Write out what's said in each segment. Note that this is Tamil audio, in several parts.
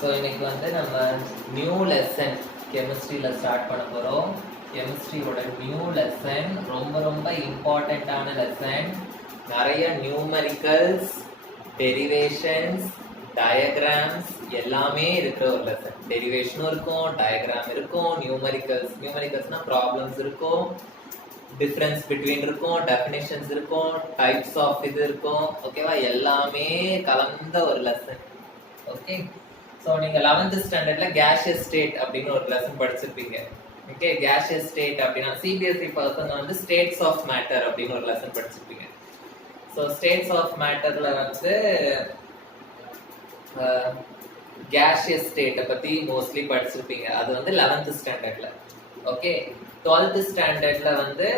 ஸோ இன்னைக்கு வந்து நம்ம நியூ லெசன் கெமிஸ்ட்ரியில் ஸ்டார்ட் பண்ண போகிறோம். கெமிஸ்ட்ரியோட நியூ லெசன் ரொம்ப ரொம்ப இம்பார்ட்டண்ட்டான லெசன். நிறைய நியூமெரிக்கல்ஸ், டெரிவேஷன்ஸ், டயக்ராம்ஸ் எல்லாமே இருக்கிற ஒரு லெசன். டெரிவேஷனும் இருக்கும், டயக்ராம் இருக்கும், நியூமெரிக்கல்ஸ்னா ப்ராப்ளம்ஸ் இருக்கும், டிஃபரன்ஸ் பிட்வீன் இருக்கும், டெஃபினேஷன்ஸ் இருக்கும், டைப்ஸ் ஆஃப் இது இருக்கும். ஓகேவா? எல்லாமே கலந்த ஒரு லெசன். ஓகே, ஸோ நீங்கள் 11th ஸ்டாண்டர்ட்ல கேஷியஸ் ஸ்டேட் அப்படின்னு ஒரு லெசன் படிச்சிருப்பீங்க. ஓகே, கேஷியஸ் ஸ்டேட் அப்படின்னா சிபிஎஸ்இ பசங்க வந்து ஸ்டேட்ஸ் ஆஃப் மேட்டர் அப்படின்னு ஒரு லெசன் படிச்சிருப்பீங்க. ஸோ ஸ்டேட்ஸ் ஆஃப் மேட்டர்ல வந்து கேஷியஸ் ஸ்டேட்டை பத்தி மோஸ்ட்லி படிச்சிருப்பீங்க. அது வந்து 11th ஸ்டாண்டர்ட்ல. ஓகே, 12th ஸ்டாண்டர்ட்ல வந்து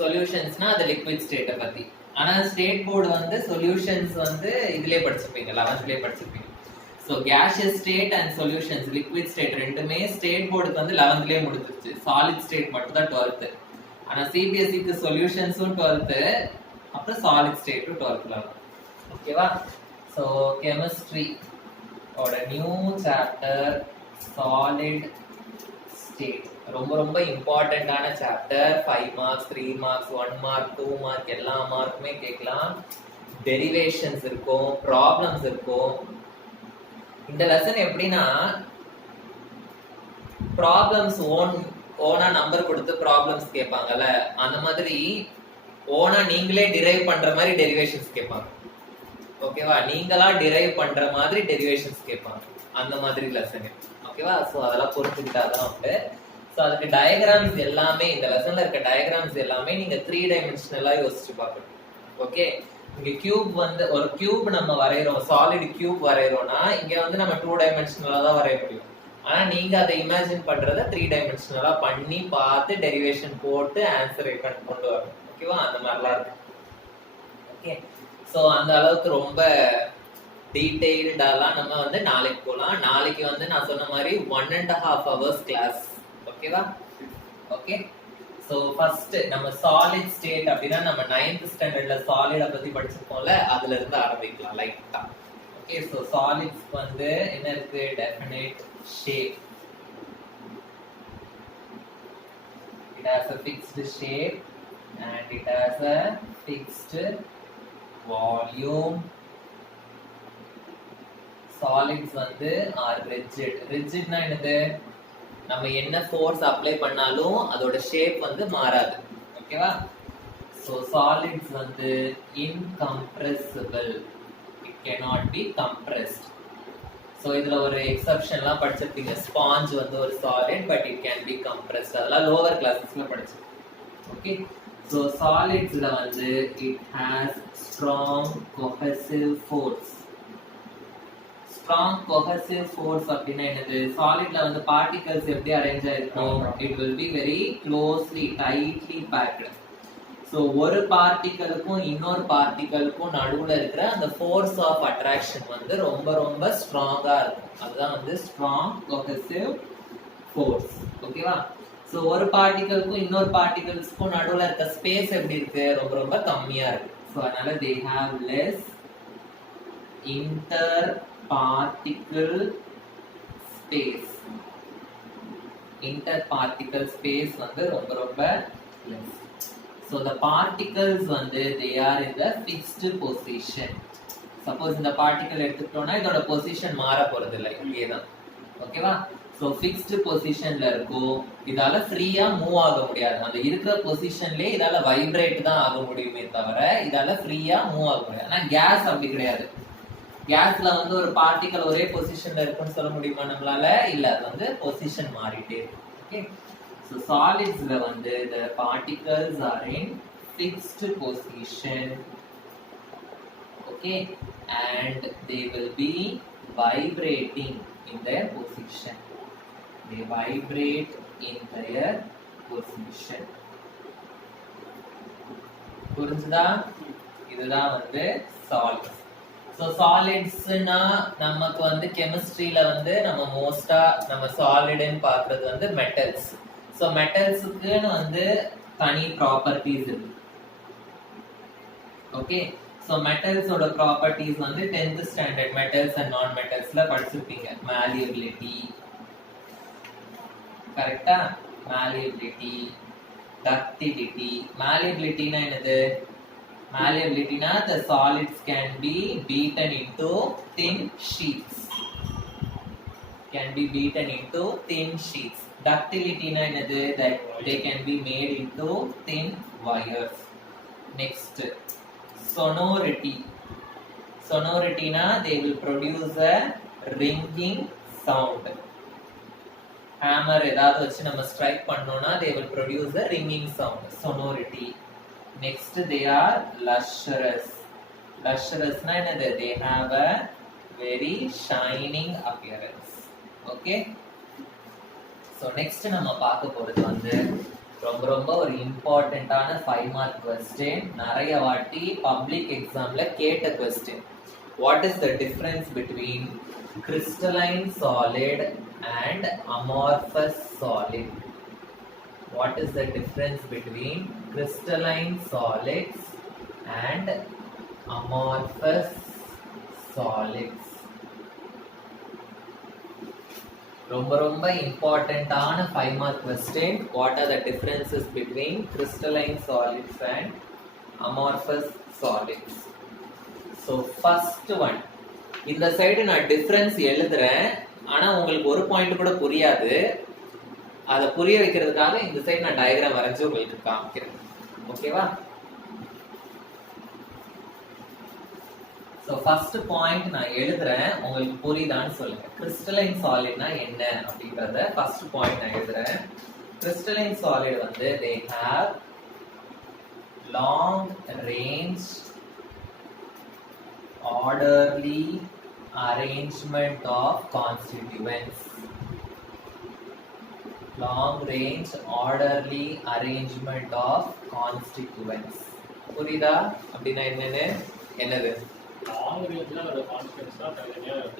சொல்யூஷன்ஸ்னா அது லிக்விட் ஸ்டேட்டை பத்தி. ஆனா ஸ்டேட் போர்டு வந்து சொல்யூஷன்ஸ் வந்து இதுலயே படிச்சிருப்பீங்க, 11thலயே படிச்சிருப்பீங்க. So gaseous state and solutions, liquid state ரெண்டுமே ஸ்டேட் போர்டுக்கு வந்து 11thலயே முடிஞ்சிருச்சு. சாலிட் ஸ்டேட் மட்டும் தான் 12th. ஆனா சிபிஎஸ்சிக்கு சொல்யூஷன்ஸும் 12th, அப்புறம் சாலிட் ஸ்டேட்டும் 12th. ஓகேவா? ஸோ கெமிஸ்ட்ரி ஓட நியூ சாப்டர் சாலிட் ஸ்டேட் ரொம்ப ரொம்ப இம்பார்ட்டன்டான chapter. 5 marks, 3 marks, 1 mark, 2 mark எல்லா மார்க்குமே கேட்கலாம். டெரிவேஷன்ஸ் இருக்கும், ப்ராப்ளம்ஸ் இருக்கும். இந்த லெசன் எப்படின்னா ப்ராப்ளம்ஸ் ஓனா நம்பர் கொடுத்து ப்ராப்ளம்ஸ் கேட்பாங்கல்ல, அந்த மாதிரி ஓனா நீங்களே டிரைவ் பண்ற மாதிரி டெரிவேஷன்ஸ் கேட்பாங்க. ஓகேவா? நீங்களா டிரைவ் பண்ற மாதிரி டெரிவேஷன்ஸ் கேட்பாங்க, அந்த மாதிரி லெசன். ஓகேவா? ஸோ அதெல்லாம் புரிஞ்சுக்கிட்டாதான் உண்டு. ஸோ அதுக்கு டயக்ராம்ஸ் எல்லாமே, இந்த லெசன்ல இருக்க டயக்ராம்ஸ் எல்லாமே நீங்க 3 டைமென்ஷனலா யோசிச்சு பார்க்கணும். ஓகே, இங்க கியூப் வந்து ஒரு கியூப் நம்ம வரைகிறோம், சாலிட் கியூப் வரைகிறோம்னா இங்க வந்து நம்ம 2 டைமென்ஷனலா தான் வரைய முடியும். ஆனா நீங்க அதை இமேஜின் பண்றத 3 டைமென்ஷனலா பண்ணி பார்த்து டெரிவேஷன் போட்டு ஆன்சரை கொண்டு வரணும். ஓகேவா? அந்த மாதிரிலாம் இருக்கு. ஓகே, ஸோ அந்த அளவுக்கு ரொம்ப டீடைல்டாலாம் நம்ம வந்து நாளைக்கு போகலாம். நாளைக்கு வந்து நான் சொன்ன மாதிரி 1.5 hours கிளாஸ். ஓகேவா? ஓகே, ஸோ ஃபர்ஸ்ட் நம்ம சாலிட் ஸ்டேட் அப்படின்னா நம்ம 9th ஸ்டாண்டர்ட்ல சாலிட பத்தி படிச்சிருப்போம்ல, அதுல இருந்து ஆரம்பிக்கலாம் லைட்டா. ஓகே, ஸோ சாலிட்ஸ் வந்து என்ன இருக்கு? Definite shape, it has a fixed shape and it has a fixed volume. Solids வந்து are rigid. Rigidனா என்னது? நம்ம என்ன ஃபோர்ஸ் அப்ளை பண்ணாலும் அதோட ஷேப் வந்து மாறாது. ஓகேவா? சோ சாலிட்ஸ் வந்து incompressible, it cannot be compressed. So இதுல ஒரு எக்ஸெப்ஷன்லாம் படிச்சிருப்பீங்க. ஸ்பாஞ்ச் வந்து ஒரு solid, but it can be compressed. அதெல்லாம் லோவர் கிளாஸஸ்ல படிச்சிருப்பீங்க. ஓகே, சோ சாலிட்ஸ்ல வந்து it has strong cohesive force. strong cohesive force அப்படின்னா என்னது? சாலிட்ல வந்து பார்ட்டிகல்ஸ் எப்படி அரேஞ்ச் ஆயிருக்கும்? it will be very closely, tightly packed. So ஒரு பார்ட்டிகலுக்கும் இன்னொரு பார்ட்டிகலுக்கும் நடுவுல இருக்கிற அந்த ஃபோர்ஸ் ஆஃப் அட்ராக்ஷன் வந்து ரொம்ப ரொம்ப ஸ்ட்ராங்கா இருக்கும். அதுதான் வந்து strong cohesive force. ஓகேவா? சோ ஒரு பார்ட்டிகலுக்கும் இன்னொரு பார்ட்டிகல்ஸ்க்கும் நடுவுல இருக்க ஸ்பேஸ் எப்படி இருக்கு? ரொம்ப ரொம்ப கம்மியா இருக்கு. சோ அதனால they have less interparticle space. Interparticle space வந்து ரொம்ப ரொம்ப less. So the particles வந்து they are in the fixed position. Suppose இந்த பார்ட்டிகல் எடுத்துட்டோம்னா இதோட பொசிஷன் மாற போறது இல்லை, இங்கேதான். ஓகேவா? சோ ஃபிக்ஸ்ட் பொசிஷன்ல இருக்கும். இதால ஃப்ரீயா மூவ் ஆக முடியாது. அந்த இருக்கிற பொசிஷன்லயே இதால வைப்ரேட் தான் ஆக முடியுமே தவிர இதால ஃப்ரீயா மூவ் ஆக முடியாது. ஆனா கேஸ் அப்படி கிடையாது. கேஸ்ல வந்து ஒரு பார்ட்டிகல் ஒரே பொசிஷன்ல இருக்குன்னு சொல்ல முடியுமா நம்மளால? இல்ல, அது வந்து பொசிஷன் மாறிட்டே இருக்கும். ஓகே, சோ சாலிட்ஸ்ல வந்து the particles are in fixed position. Okay, and they will be vibrating in their position. They vibrate in their position. புரிஞ்சுதா? இதுதான் வந்து சாலிட்ஸ். ஸோ சாலிட்ஸ்னா நமக்கு வந்து கெமிஸ்ட்ரியில வந்து நம்ம மோஸ்டா நம்ம சாலிடுன்னு பார்க்கறது வந்து மெட்டல்ஸ். ஸோ மெட்டல்ஸுக்குன்னு வந்து தனி ப்ராப்பர்ட்டிஸ் இருக்கு. ஓகே, ஸோ மெட்டல்ஸோட ப்ராப்பர்ட்டிஸ் வந்து 10th ஸ்டாண்டர்ட் மெட்டல்ஸ் அண்ட் நான் மெட்டல்ஸ்ல படிச்சிருப்பீங்க. malleability, கரெக்டா? malleability, ductility. malleability னா என்னது? malleability னா the solids can be beaten into thin sheets. Can be beaten into thin sheets. Ductility னா என்னது? That they can be made into thin wires. Next, sonority. Sonority na they will produce a ringing sound. Hammer edavadhu vechi nama strike pannona they will produce a ringing sound. Sonority. Next, they are lustrous. Lustrous na enadhu? They have a very shining appearance. Okay. So next nama paaka poradhu vandu ரொம்ப ரொம்ப ஒரு இம்பார்ட்டன்டான 5 மார்க் क्वेश्चन. நிறைய வாட்டி பப்ளிக் எக்ஸாம்ல கேட்ட question. What is the difference between crystalline solid and amorphous solid? What is the difference between crystalline solids and amorphous solids? ரொம்ப ரொம்ப இம்பார்ட்டன்டான 5 mark question. What are the differences between crystalline solids and amorphous solids? So first one, இந்த சைடு நான் டிஃபரன்ஸ் எழுதுறேன், ஆனா உங்களுக்கு ஒரு பாயிண்ட் கூட புரியாது. அதை புரிய வைக்கிறதுக்காக இந்த சைடு நான் டயக்ராம் வரைஞ்சு உங்களுக்கு காமிக்கிறேன். ஓகேவா? So first point நான் எழுதுறேன், உங்களுக்கு புரியுதான்னு சொல்லுங்க. crystalline solid னா என்ன அப்படிங்கறத first point நான் எழுதுறேன். crystalline solid வந்து they have long range orderly arrangement of constituents. Long range orderly arrangement of constituents. புரியுதா? அப்படின்னா என்னது?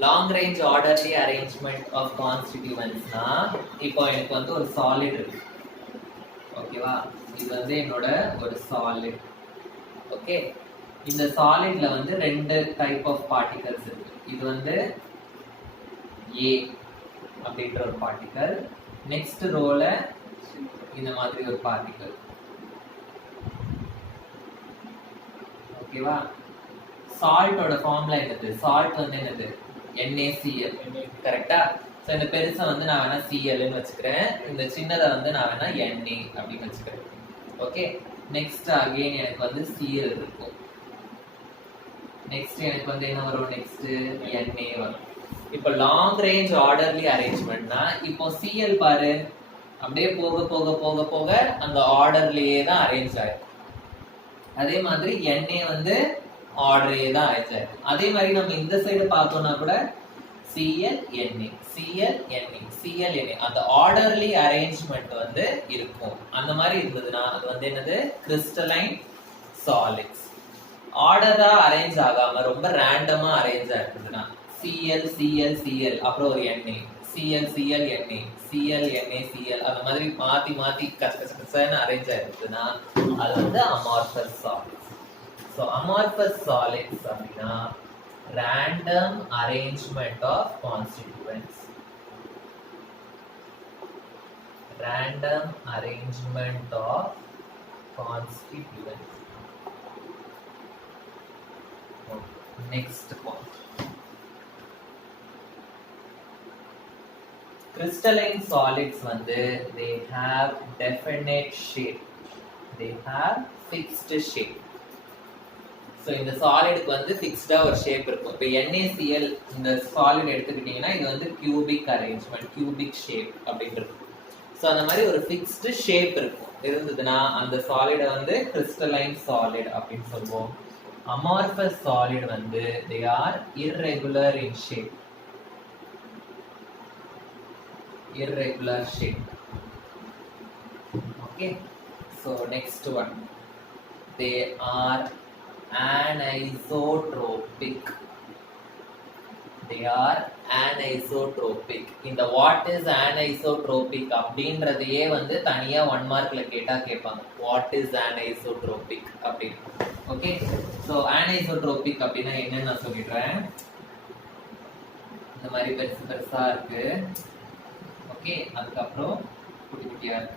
Long range orderly arrangement of constituents னா இப்போ எனக்கு வந்து ஒரு சாலிட் இருக்கு. ஓகேவா? இது வந்து என்னோட ஒரு சாலிட். ஓகே, இந்த சாலிட்ல வந்து ரெண்டு டைப் ஆஃப் பார்ட்டிகல்ஸ் இருக்கு. இது வந்து A அப்படின்ற ஒரு பார்ட்டிகல், நெக்ஸ்ட் ரோல இந்த மாதிரி ஒரு பார்ட்டிகல். ஓகேவா? சால்ட்டோட ஃபார்முலா என்னது? சால்ட் வந்து என்னது? NaCl. கரெக்டா? சோ இந்த பெருசை வந்து நான் வேணா Cl ன்னு வச்சுக்கிறேன், இந்த சின்னதை வந்து நான் வேணா Na அப்படின்னு வச்சுக்கிறேன். ஓகே, நெக்ஸ்ட் அகைன் எனக்கு வந்து Cl இருக்கும். நெக்ஸ்ட் எனக்கு வந்து என்ன வரும்? நெக்ஸ்ட் Na வரும். இப்போ லாங் ரேஞ்ச் ஆர்டர்லி அரேஞ்ச்மெண்ட்னா இப்போ Cl பாரு அப்படியே போக போக போக போக அந்த ஆர்டர்லயே தான் அரேஞ்ச் ஆகும். அதே மாதிரி Na வந்து ஆர்டரே தான் அரேஞ்ச் ஆகும். அதே மாதிரி நம்ம இந்த சைடு பார்த்தோம்னா கூட Cl Na Cl Na Cl Na அந்த ஆர்டர்லி அரேஞ்ச்மெண்ட் வந்து இருக்கும். அந்த மாதிரி இருந்ததுன்னா அது வந்து என்னது? Crystalline solids. ஆர்டரா அரேஞ்ச் ஆகாம ரொம்ப ரேண்டமா அரேஞ்ச் ஆயிருக்குதுன்னா Cl Cl Cl அப்புறம் ஒரு Na Cl Cl Na Cl Na Cl அந்த மாதிரி மாத்தி மாத்தி கச்சன்னு அரேஞ்ச் ஆயிருக்குதுன்னா அது வந்து amorphous solids. So amorphous solids அப்படின்னா random arrangement of constituents. Random arrangement of constituents. Next point. Crystalline solids வந்து they have definite shape. They have fixed shape. So இந்த சாலிடுக்கு வந்து ஃபிக்ஸ்டா ஒரு ஷேப் இருக்கும். இப்போ NaCl இந்த சாலிட் எடுத்துக்கிட்டீங்கன்னா இது வந்து கியூபிக் அரேஞ்ச்மெண்ட், கியூபிக் ஷேப் அப்படின்றது. ஸோ அந்த மாதிரி ஒரு ஃபிக்ஸ்டு ஷேப் இருக்கும் இருந்ததுன்னா அந்த சாலிடை வந்து கிறிஸ்டலைன் சாலிட் அப்படின்னு சொல்லுவோம். amorphous solid வந்து they are irregular in shape. Irregular shape. Okay, so next one, they are anisotropic. they are anisotropic. இந்த what is anisotropic அப்படின்றதையே வந்து தனியா 1 மார்க்ல கேட்டா கேட்பாங்க. what is anisotropic அப்படி. ஓகே, சோ anisotropic அப்படின்னா என்னன்னு நான் சொல்லிடுறேன். இந்த மாதிரி பெருசு பெருசா இருக்கு. ஓகே, அதுக்கப்புறம் குட்டி குட்டியா இருக்கு.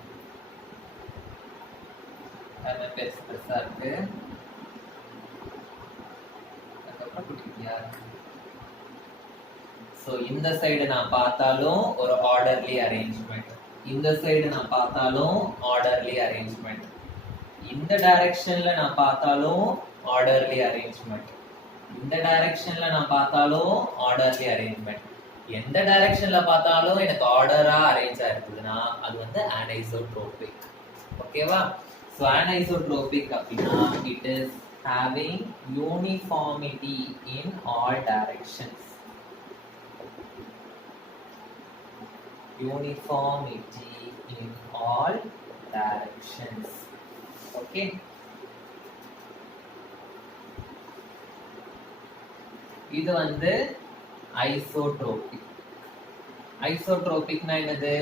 அது பெருசு பெருசா இருக்கு. அதுக்கப்புறம் குட்டி குட்டியா இருக்கு. ஸோ இந்த சைடு நான் பார்த்தாலும் ஒரு ஆர்டர்லி அரேஞ்ச்மெண்ட், இந்த சைடு நான் பார்த்தாலும் ஆர்டர்லி அரேஞ்ச்மெண்ட், இந்த டைரக்ஷன்ல நான் பார்த்தாலும் ஆர்டர்லி அரேஞ்ச்மெண்ட், இந்த டைரக்ஷன்ல நான் பார்த்தாலும் ஆர்டர்லி அரேஞ்ச்மெண்ட், எந்த டைரக்ஷன்ல பார்த்தாலும் எனக்கு ஆர்டரா அரேஞ்ச் ஆயிருக்குதுன்னா அது வந்து அனைசோட்ரோபிக். ஓகேவா? ஸோ அனைசோட்ரோபிக் அப்படின்னா it is having uniformity in all directions. Uniformity in all directions. Okay. இது வந்து ஐசோட்ரோபிக். ஐசோட்ரோபிக்னா என்னது?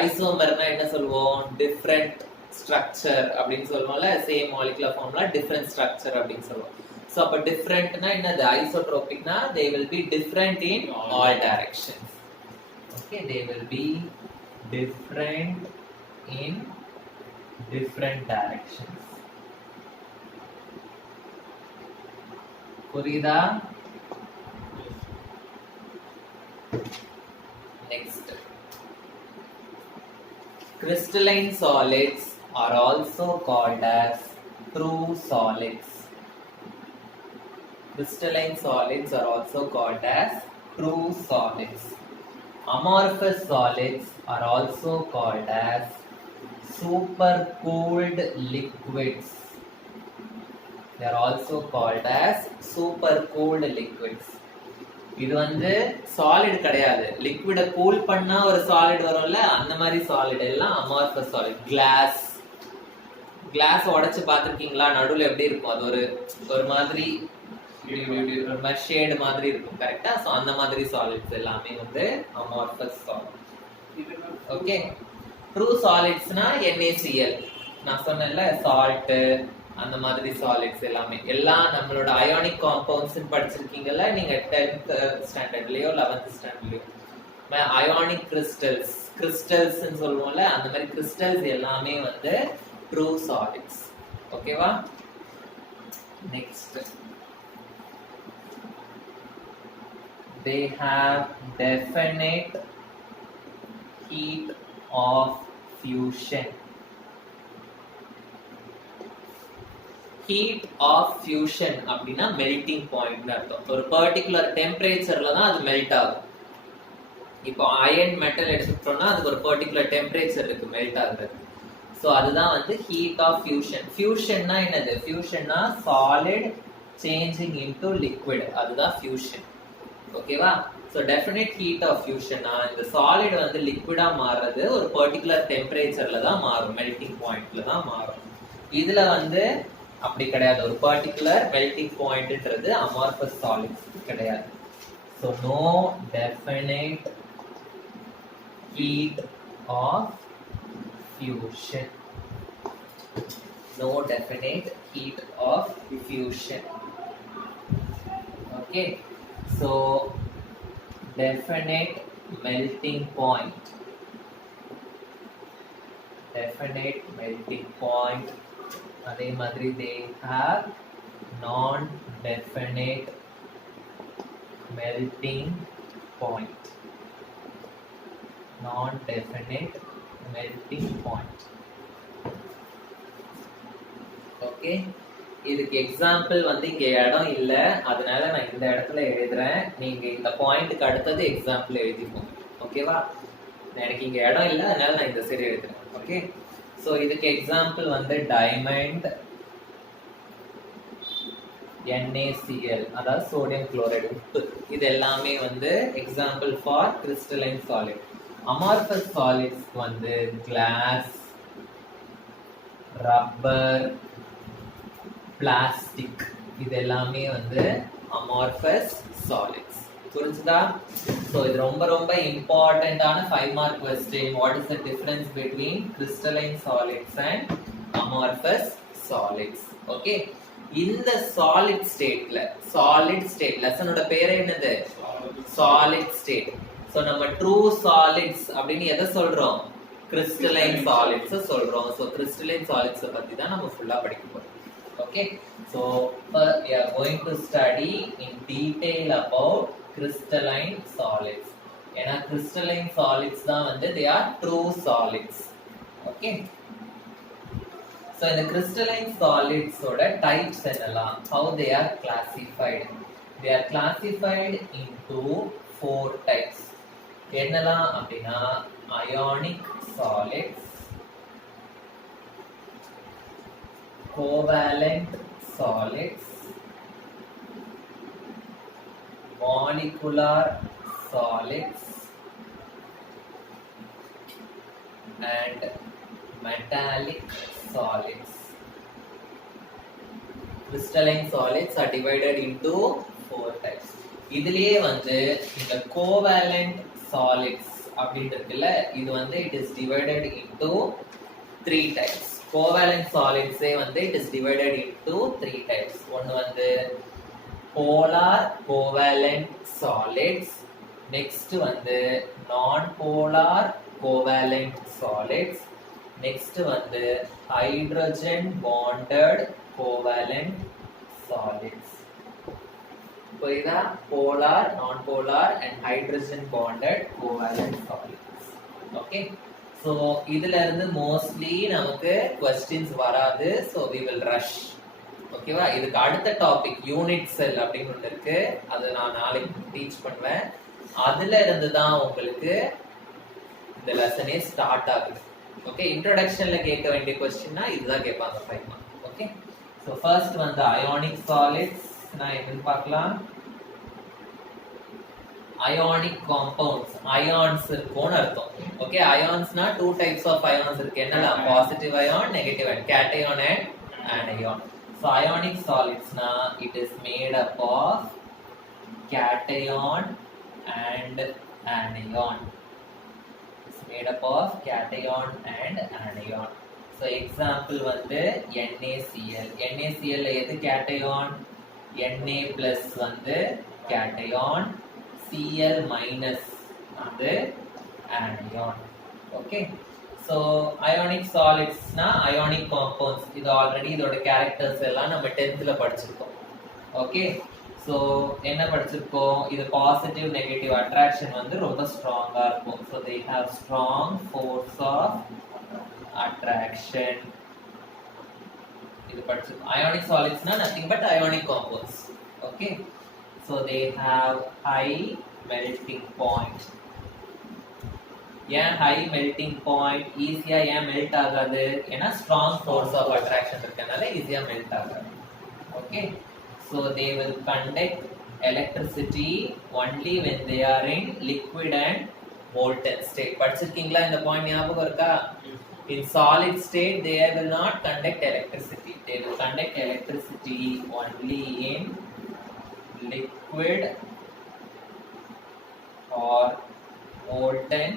ஐசோமர்னா என்ன சொல்லுவோம்? டிஃபரண்ட் ஸ்ட்ரக்சர் அப்படின்னு சொல்லுவோம்ல, same molecular formula different structure அப்படின்னு சொல்லுவோம். சோ அப்ப டிஃபரண்ட்னா என்னது? ஐசோட்ரோபிக்னா they will be different in all directions. Okay, they will be different in different directions. புரியுதா? Next, crystalline solids are also called as true solids. Crystalline solids are also called as true solids. Amorphous solids are also called as supercooled liquids. They are also called as supercooled liquids. இது வந்து சாலிட் கிடையாது, லிக்விட கூல் பண்ணா ஒரு சாலிட் வரும்ல, அந்த மாதிரி சாலிட் எல்லாம் அமார்ஃபஸ் சாலிட். கிளாஸ் உடைச்சு பார்த்திருக்கீங்களா? நடுவுல எப்படி இருக்கும்? அது ஒரு மாதிரி ஒரு மாதிரி ஷேட் மாதிரி இருக்கும். கரெக்டா? சோ அந்த மாதிரி சாலிட்ஸ் எல்லாமே வந்து அமார்ஃபஸ் சாலிட். ஓகே, ட்ரூ சாலிட்ஸ்னா NaCl, நான் சொன்னேன்ல, சால்ட், அந்த மாதிரி சாலிட்ஸ் எல்லாமே எல்லாம் நம்மளோட அயானிக் காம்பவுண்ட்ஸ் படிச்சிருக்கீங்கல்ல நீங்க 10th ஸ்டாண்டர்ட்லயோ 11th ஸ்டாண்டர்ட்லயோ. அயானிக் கிறிஸ்டல்ஸ் சொல்லுவோம்ல, அந்த மாதிரி கிறிஸ்டல்ஸ் எல்லாமே வந்து ட்ரூ சாலிட்ஸ். ஓகேவா? Next, they have definite heat of fusion. heat of fusion அப்படினா melting point னு அர்த்தம். ஒரு particular temperature-ல தான் அது மெல்ட் ஆகும். இப்போ அயன் மெட்டல் எடுத்துட்டோம்னா அதுக்கு ஒரு particular temperature இருக்கு மெல்ட் ஆகுறது. சோ அதுதான் வந்து heat of fusion. fusionனா என்னது? fusionனா solid changing into liquid, அதுதான் fusion. ஓகேவா? சோ definite heat of fusionனா இந்த solid வந்து liquid-ஆ மாறுறது ஒரு particular temperature-ல தான் மாறும், melting point-ல தான் மாறும். இதுல வந்து அப்படி கிடையாது, ஒரு பர்டிகுலர் மெல்டிங் பாயிண்ட்ன்றது அமார்ஃபஸ் சாலிட்ஸ் கிடையாது. So no definite heat of fusion. No definite heat of fusion. Okay, so definite melting point. Definite melting point. அதே மாதிரி they have non-definite melting point. Non-definite melting point. Okay, இதுக்கு எக்ஸாம்பிள் வந்து இங்க இடம் இல்ல, அதனால நான் இந்த இடத்துல எழுதுறேன். நீங்க இந்த பாயிண்ட்க்கு அடுத்தது எக்ஸாம்பிள் எழுதிக்கோங்க. ஓகேவா? எனக்கு இங்க இடம் இல்ல, அதனால நான் இந்த சைடு எழுதுறேன். ஓகே, சோ இதுக்கு எக்ஸாம்பிள் வந்து டைமண்ட், NaCl, அதாவது சோடியம் குளோரைடு, உப்பு. இது எல்லாமே வந்து example for crystalline solid. Amorphous solids வந்து கிளாஸ், ரப்பர், பிளாஸ்டிக், இது எல்லாமே வந்து அமார்ஃபஸ் சாலிட்ஸ். புரிஞ்சுதா? சோ இது ரொம்ப ரொம்ப இம்பார்ட்டன்டான 5 mark question. What is the difference between crystalline solids and amorphous solids? Okay, இந்த solid stateல லெசனோட பேரே என்னது? solid state. சோ நம்ம true solids அப்படினு எதை சொல்றோம்? crystalline solids சொல்றோம். சோ crystalline solids பத்தி தான் நம்ம ஃபுல்லா படிக்க போறோம். Okay, so we are going to study in detail about crystalline solids. ஏன்னா crystalline solids தான் வந்து they are true solids. Okay, so இந்த crystalline solids ஓட types என்னலாம்? How they are classified? They are classified into 4 types. என்னலாம் அப்படின்னா ionic solids, covalent solids, molecular solids and metallic solids. Crystalline solids are divided into 4 types. இதுலயே வந்து இந்த covalent solids அப்படினு இருக்குல்ல, இது வந்து it is divided into 3 types. Covalent solids வந்து it is divided into 3 types. ஒன்னு வந்து polar covalent solids, next வந்து non-polar covalent solids, next வந்து hydrogen bonded covalent solids. புரியுதா? polar, non-polar and hydrogen bonded covalent solids. Okay, so இதுல இருந்து mostly நமக்கு questions வராது. So we will rush. ஓகேவா? இதுக்கு அடுத்த டாபிக் யூனிட் செல் அப்படின்னு ஒன்று இருக்கு, அதை நான் நாளைக்கு டீச் பண்ணுவேன். அதுல இருந்து தான் உங்களுக்கு இந்த லெசனே ஸ்டார்ட் ஆகுது. ஓகே, இன்ட்ரோடக்ஷன்ல கேட்க வேண்டிய கொஸ்டின்னா இதுதான் கேட்பாங்க 5 மார்க். ஓகே, ஸோ ஃபர்ஸ்ட் வந்து அயானிக் சாலிட்ஸ். நான் என்னன்னு பார்க்கலாம். அயானிக் காம்பவுண்ட்ஸ், அயான்ஸ் இருக்கும்னு அர்த்தம். ஓகே, அயான்ஸ்னா 2 டைப்ஸ் ஆஃப் அயான்ஸ் இருக்கு. என்னலாம்? Positive ion, negative ion, cation and anion. So ionic solids na it is made up of cation and anion. It's made up of cation and anion. So example வந்து NaCl. NaCl ல எது cation? Na plus வந்து cation, Cl minus வந்து anion. Okay, so ionic solids na ionic compounds. இது ஆல்ரெடி இதோட கேரக்டர்ஸ் எல்லாம் நம்ம 10th ல படிச்சிருக்கோம். ஓகே, சோ என்ன படிச்சிருக்கோம்? இது பாசிட்டிவ் நெகட்டிவ் அட்ராக்ஷன் வந்து ரொம்ப ஸ்ட்ராங்கா இருக்கும். so they have strong force of attraction. இது படிச்சிருக்கோம். ionic solids na nothing but ionic compounds. okay, so they have high melting point. ஏன் ஹை மெல்டிங் பாயிண்ட்? ஈஸியா ஏன் மெல்ட் ஆகாது? ஏன்னா ஸ்ட்ராங் ஃபோர்ஸ் ஆஃப் அட்ராக்ஷன் இருக்கனால ஈஸியா மெல்ட் ஆகாது. Okay, so they will conduct electricity only when they are in liquid and molten state. படிச்சிருக்கீங்களா? இந்த பாயிண்ட் ஞாபகம் இருக்கா? In solid state they will not conduct electricity. They will conduct electricity only in liquid or molten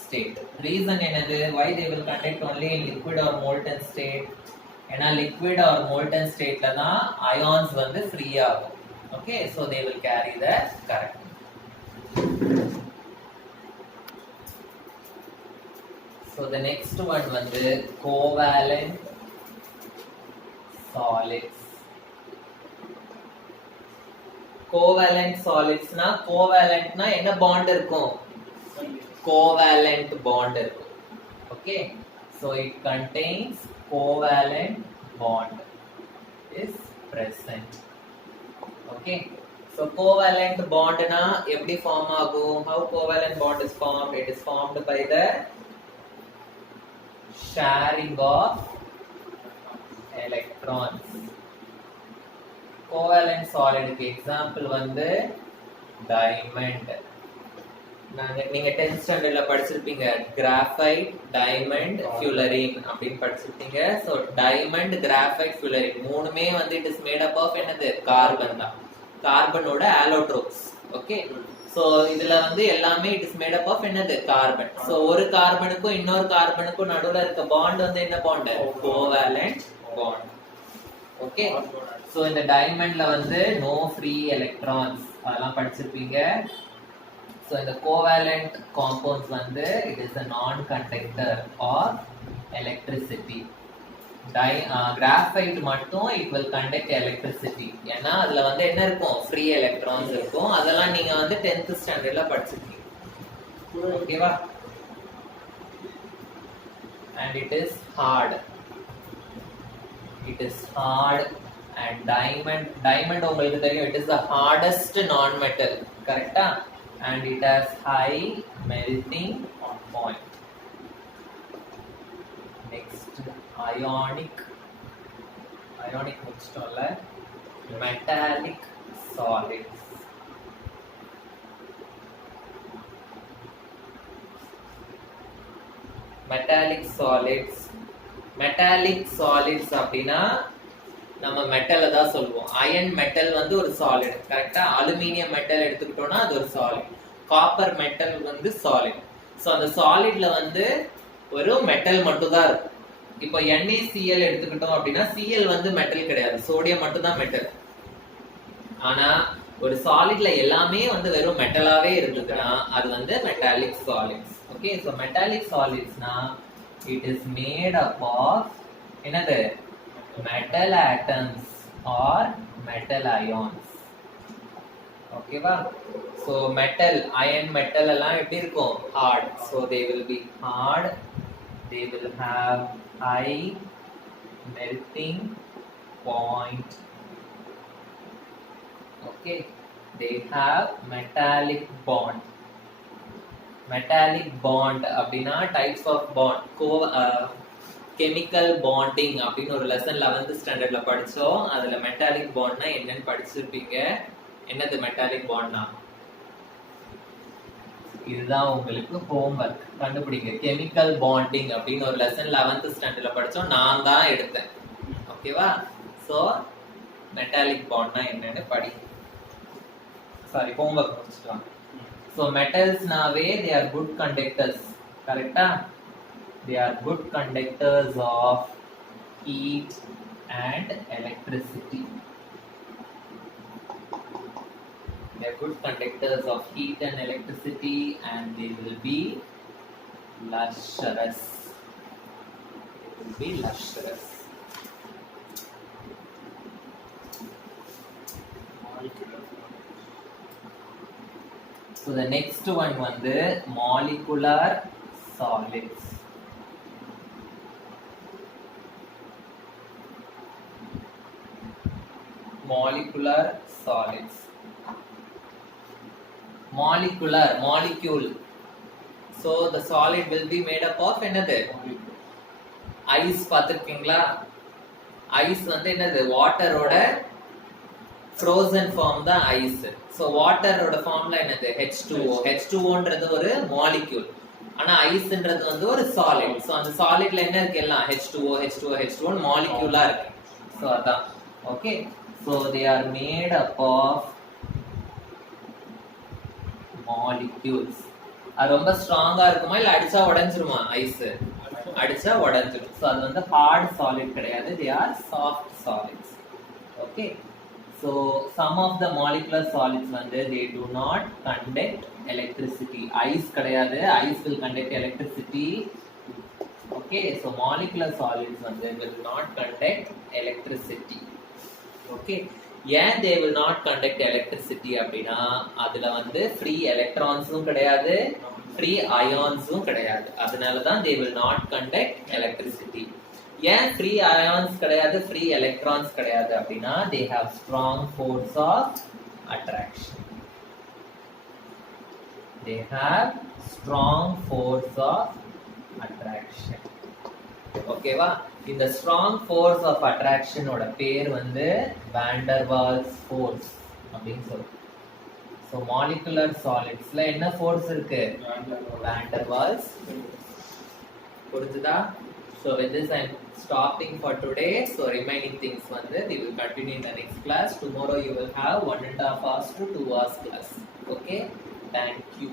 state. Reason என்னது? Why they will conduct only in liquid or molten state? ஏன்னா liquid or molten state ல தான் ions வந்து free ஆகும். Okay, so they will carry the current. So the next one வந்து covalent solids. Covalent solids na covalent na என்ன bond இருக்கும்? Covalent bond இருக்கும். Okay, so it contains covalent bond is present. Okay, so covalent bond na எப்படி form ஆகும்? How covalent bond is formed? It is formed by the sharing of electrons. Covalent solid க்கு example வந்து diamond. நீங்க 10th ஸ்டாண்டர்ட்ல படிச்சிருப்பீங்க, கிராஃபைட், டைமண்ட், ஃபியூலரின் அப்படின்னு படிச்சிருப்பீங்க. சோ டைமண்ட், கிராஃபைட், ஃபியூலரின் மூணுமே வந்து it is made up of என்னது? கார்பன் தான். கார்பனோட ஆலோட்ரோப்ஸ். ஓகே சோ இதுல வந்து எல்லாமே it is made up of என்னது கார்பன் சோ ஒரு கார்பனுக்கும் இன்னொரு கார்பனுக்கும் நடுவுல இருக்க பாண்ட் வந்து என்ன bond covalent bond okay so இந்த டைமண்ட்ல வந்து நோ ஃப்ரீ எலக்ட்ரான்ஸ் அதெல்லாம் படிச்சிருப்பீங்க சோ இந்த கோவேலன்ட் காம்பவுண்ட்ஸ் வந்து it is a non conductor of electricity graphite மட்டும் it will conduct electricity ஏன்னா அதுல வந்து என்ன இருக்கும் ஃப்ரீ எலக்ட்ரான்ஸ் இருக்கும் அதெல்லாம் நீங்க வந்து 10th ஸ்டாண்டர்ட்ல படிச்சிருக்கீங்க ஓகேவா and it is hard and diamond உங்களுக்கு தெரியும் it is the hardest non metal கரெக்ட்டா and it has high melting point next ionic முடிச்சிட்டோம்ல metallic solids அப்படினா நம்ம மெட்டலை தான் சொல்லுவோம் அயன் மெட்டல் வந்து ஒரு சாலிட் கரெக்டா அலுமினியம் மெட்டல் எடுத்துக்கிட்டோம்னா அது ஒரு சாலிட் காப்பர் மெட்டல் வந்து சாலிட் சோ அந்த சாலிட்ல வந்து ஒரு மெட்டல் மட்டும் தான் இருக்கும் இப்போ NaCl எடுத்துக்கிட்டோம் அப்படின்னா Cl வந்து மெட்டல் கிடையாது சோடியம் மட்டும் தான் மெட்டல் ஆனா ஒரு சாலிட்ல எல்லாமே வந்து வெறும் மெட்டலாவே இருந்ததுன்னா அது வந்து metallic solids okay so metallic சாலிட்ஸ்னா it is made up of என்னது metal atoms or metal ions ஓகேவா so metal iron metal எல்லாம் எப்படி இருக்கும் hard so they will be hard they will have high melting point okay they have metallic bond அப்படினா types of bond chemical bonding அப்படின்னு ஒரு லெசன் 11th ஸ்டாண்டர்ட்ல படிச்சோம் அதுல மெட்டாலிக் பாண்ட்னா என்னன்னு படிச்சிருப்பீங்க என்னது மெட்டாலிக் பாண்ட்னா இதுதான் உங்களுக்கு ஹோம்வொர்க் கண்டுபிடிங்க கெமிக்கல் பாண்டிங் அப்படின்னு ஒரு லெசன் 11th ஸ்டாண்டர்ட்ல படிச்சோம் நான் தான் எடுத்தேன் ஓகேவா சோ மெட்டாலிக் பாண்ட்னா என்னன்னு படி சாரி ஹோம்வொர்க் முடிச்சிட்டோம் so மெட்டல்ஸ்னாவே they are good conductors கரெக்ட்டா they are good conductors of heat and electricity they are good conductors of heat and electricity and they will be lustrous so the next one வந்து molecular solids molecular molecule so the solid will be made up of என்னது ஐஸ் பாத்துக்கிங்களா ஐஸ் வந்து என்னது வாட்டரோட frozen form தான் ஐஸ் so வாட்டரோட ஃபார்ம்ல என்னது H2O ஒரு molecule ஆனா ஐஸ்ன்றது வந்து ஒரு solid so அந்த solidல என்ன இருக்கு எல்லாம் H2O molecular இருக்கு so அதான் okay so they are made up of molecules அது ரொம்ப ஸ்ட்ராங்கா இருக்குமா இல்ல அடிச்சா உடைஞ்சிருமா ஐஸ் அடிச்சா உடைஞ்சிரும் சோ அது வந்து ஹார்ட் சாலிட் கிடையாது they are soft solids okay so some of the molecular solids வந்து they do not conduct electricity ice கிடையாது ice will conduct electricity okay so molecular solids வந்து will not conduct electricity okay ஏன் they will not conduct electricity அப்படினா அதுல வந்து free electronsம் கிடையாது free ionsம் கிடையாது அதனால தான் they will not conduct electricity ஏன் free ions கிடையாது free electrons கிடையாது அப்படினா they have strong force of attraction they have strong force of attraction ஓகேவா இந்த strong force of attraction ஓட பேர் வந்து van der Waals force அப்படினு சொல்றோம் so molecular solidsல என்ன force இருக்கு van der Waals புரிஞ்சுதா so with this I am stopping for today so remaining things வந்து we will continue in the next class tomorrow you will have 1.5 hours to 2 hours class okay, thank you.